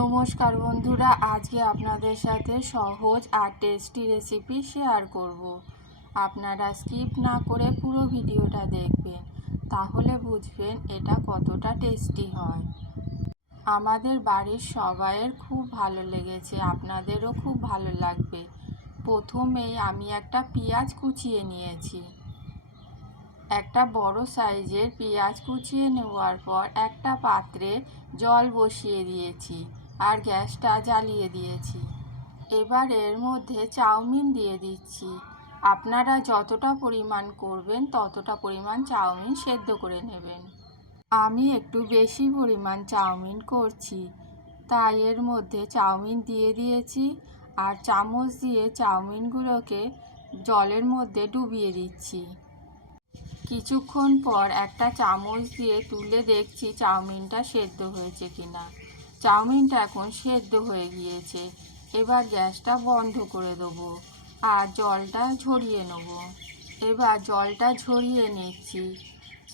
নমস্কার বন্ধুরা, আজকে আপনাদের সাথে সহজ আর টেস্টি রেসিপি শেয়ার করব। আপনারা স্কিপ না করে পুরো ভিডিওটা দেখবেন, তাহলে বুঝবেন এটা কতটা টেস্টি হয়। আমাদের বাড়ির সবাইয়ের খুব ভালো লেগেছে, আপনাদেরও খুব ভালো লাগবে। প্রথমেই আমি একটা পেঁয়াজ কুচিয়ে নিয়েছি। একটা বড় সাইজের পেঁয়াজ কুচিয়ে নেওয়ার পর একটা পাত্রে জল বসিয়ে দিয়েছি আর গ্যাসটা জ্বালিয়ে দিয়েছি। এবার এর মধ্যে চাউমিন দিয়ে দিচ্ছি। আপনারা যতটা পরিমাণ করবেন ততটা পরিমাণ চাউমিন সেদ্ধ করে নেবেন। আমি একটু বেশি পরিমাণ চাউমিন করছি, তাই এর মধ্যে চাউমিন দিয়ে দিয়েছি আর চামচ দিয়ে চাউমিনগুলোকে জলের মধ্যে ডুবিয়ে দিচ্ছি। কিছুক্ষণ পর একটা চামচ দিয়ে তুলে দেখছি চাউমিনটা সেদ্ধ হয়েছে কিনা। চাউমিনটা এখন সেদ্ধ হয়ে গিয়েছে। এবার গ্যাসটা বন্ধ করে দেবো আর জলটা ঝরিয়ে নেব। এবার জলটা ঝরিয়ে নিচ্ছি।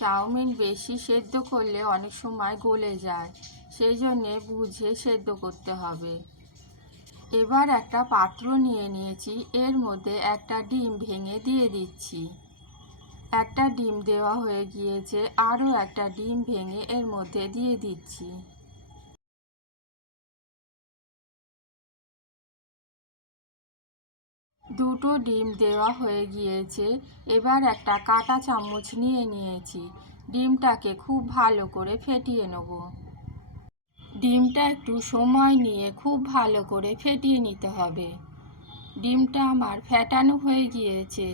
চাউমিন বেশি সেদ্ধ করলে অনেক সময় গলে যায়, সেই জন্যে বুঝে সেদ্ধ করতে হবে। এবার একটা পাত্র নিয়ে নিয়েছি, এর মধ্যে একটা ডিম ভেঙে দিয়ে দিচ্ছি। একটা ডিম দেওয়া হয়ে গিয়েছে, আরও একটা ডিম ভেঙে এর মধ্যে দিয়ে দিচ্ছি। দুটো ডিম দেওয়া হয়ে গিয়েছে। এবার একটা কাঁটা চামচ নিয়ে নিয়েছি, ডিমটাকে খুব ভালো করে ফেটিয়ে নেব। ডিমটা একটু সময় নিয়ে খুব ভালো করে ফেটিয়ে নিতে হবে। ডিমটা আমার ফেটানো হয়ে গিয়েছে।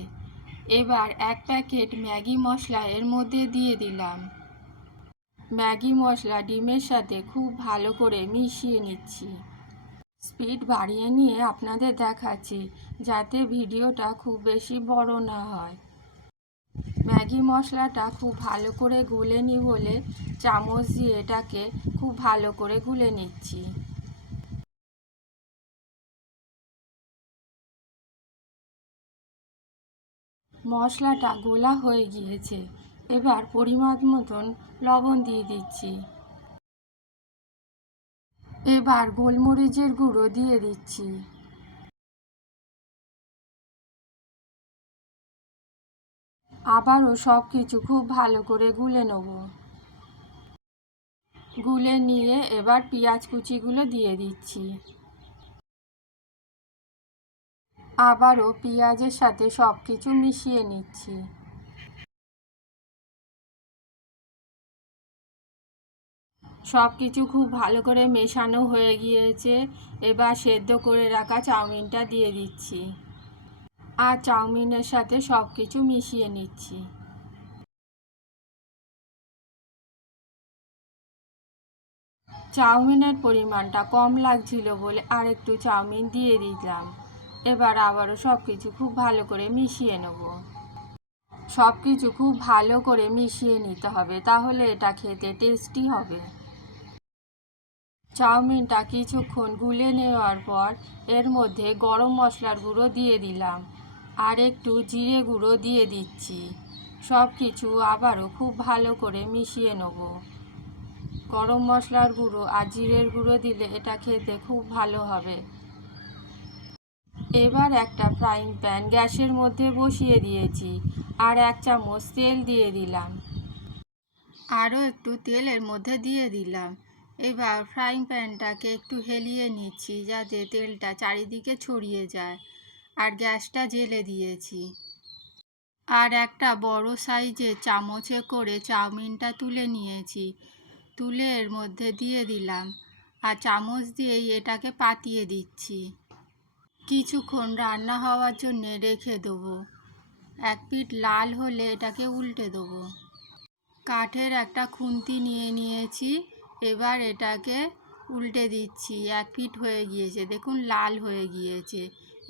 এবার এক প্যাকেট ম্যাগি মশলা এর মধ্যে দিয়ে দিলাম। ম্যাগি মশলা ডিমের সাথে খুব ভালো করে মিশিয়ে নিচ্ছি। স্পিড বাড়িয়ে নিয়ে আপনাদের দেখাচ্ছি, যাতে ভিডিওটা খুব বেশি বড় না হয়। ম্যাগি মশলাটা খুব ভালো করে গুলে নিই বলে চামচ দিয়ে এটাকে খুব ভালো করে গুলে নিচ্ছি। মশলাটা গোলা হয়ে গিয়েছে। এবার পরিমাণ মতন লবণ দিয়ে দিচ্ছি। এবার গোলমরিচের গুঁড়ো দিয়ে দিচ্ছি। আবারও সব কিছু খুব ভালো করে গুলে নেব। গুলে নিয়ে এবার পেঁয়াজ কুচিগুলো দিয়ে দিচ্ছি। আবারও পেঁয়াজের সাথে সব কিছু মিশিয়ে নিচ্ছি। সব কিছু খুব ভালো করে মেশানো হয়ে গিয়েছে। এবার সেদ্ধ করে রাখা চাউমিনটা দিয়ে দিচ্ছি আর চাউমিনের সাথে সব কিছু মিশিয়ে নিচ্ছি। চাউমিনের পরিমাণটা কম লাগছিল বলে আর একটু চাউমিন দিয়ে দিলাম। এবার আবারও সব কিছু খুব ভালো করে মিশিয়ে নেব। সব কিছু খুব ভালো করে মিশিয়ে নিতে হবে, তাহলে এটা খেতে টেস্টি হবে। চাউমিনটা কিছুক্ষণ গুলে নেওয়ার পর এর মধ্যে গরম মশলার গুঁড়ো দিয়ে দিলাম আর একটু জিরে গুঁড়ো দিয়ে দিচ্ছি। সব কিছু আবারও খুব ভালো করে মিশিয়ে নেব। গরম মশলার গুঁড়ো আর জিরের গুঁড়ো দিলে এটা খেতে খুব ভালো হবে। এবার একটা ফ্রাইং প্যান গ্যাসের মধ্যে বসিয়ে দিয়েছি আর এক চামচ তেল দিয়ে দিলাম। আরও একটু তেল এর মধ্যে দিয়ে দিলাম। এবার ফ্রাইং প্যানটাকে একটু হেলিয়ে নিচ্ছি, যাতে তেলটা চারিদিকে ছড়িয়ে যায়, আর গ্যাসটা জ্বেলে দিয়েছি। আর একটা বড় সাইজের চামচে করে চাউমিনটা তুলে নিয়েছি, তুলে এর মধ্যে দিয়ে দিলাম আর চামচ দিয়েই এটাকে পাতিয়ে দিচ্ছি। কিছুক্ষণ রান্না হওয়ার জন্যে রেখে দেবো। এক পিঠ লাল হলে এটাকে উল্টে দেবো। কাঠের একটা খুন্তি নিয়ে নিয়েছি, এবার এটাকে উল্টে দিচ্ছি। এক পিঠ হয়ে গিয়েছে, দেখুন লাল হয়ে গিয়েছে।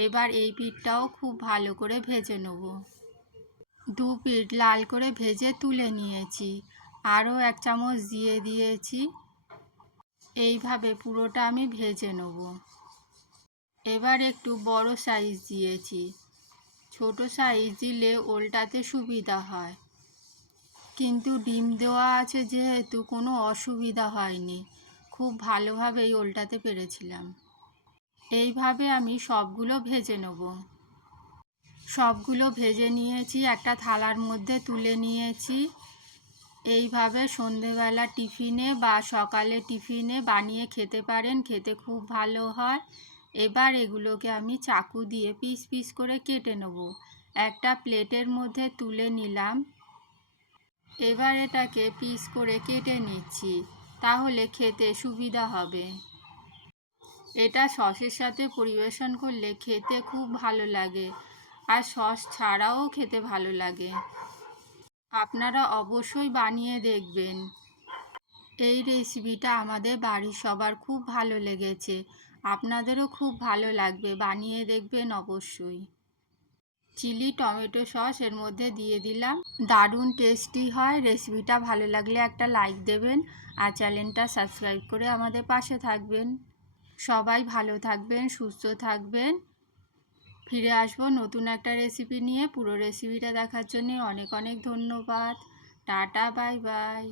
এবার এই পিঠটাও খুব ভালো করে ভেজে নেব। দু পিঠ লাল করে ভেজে তুলে নিয়েছি, আরও এক চামচ দিয়ে দিয়েছি। এইভাবে পুরোটা আমি ভেজে নেব। এবার একটু বড় সাইজ দিয়েছি, ছোট সাইজ দিলে ওল্টাতে সুবিধা হয়, কিন্তু ডিম দেওয়া আছে যেহেতু কোনো অসুবিধা হয়নি। খুব ভালোভাবেই উল্টাতে পেরেছিলাম। এইভাবে আমি সবগুলো ভেজে নেব। সবগুলো ভেজে নিয়েছি, একটা থালার মধ্যে তুলে নিয়েছি। এইভাবে সন্ধেবেলা টিফিনে বা সকালে টিফিনে বানিয়ে খেতে পারেন, খেতে খুব ভালো হয়। এবার এগুলোকে আমি চাকু দিয়ে পিস পিস করে কেটে নেব। একটা প্লেটের মধ্যে তুলে নিলাম। এবার এটাকে পিস করে কেটে নিচ্ছি, তাহলে খেতে সুবিধা হবে। এটা সসের সাথে পরিবেশন করলে খেতে খুব ভালো লাগে, আর সস ছাড়াও খেতে ভালো লাগে। আপনারা অবশ্যই বানিয়ে দেখবেন। এই রেসিপিটা আমাদের বাড়ির সবার খুব ভালো লেগেছে, আপনাদেরও খুব ভালো লাগবে, বানিয়ে দেখবেন অবশ্যই। চিলি টমেটো সস এর মধ্যে দিয়ে দিলাম, দারুণ টেস্টি হয়। রেসিপিটা ভালো লাগলে একটা লাইক দেবেন, আর চ্যানেলটা সাবস্ক্রাইব করে আমাদের পাশে থাকবেন। সবাই ভালো থাকবেন, সুস্থ থাকবেন। ফিরে আসবো নতুন একটা রেসিপি নিয়ে। পুরো রেসিপিটা দেখার জন্য অনেক অনেক ধন্যবাদ। Tata, bye bye.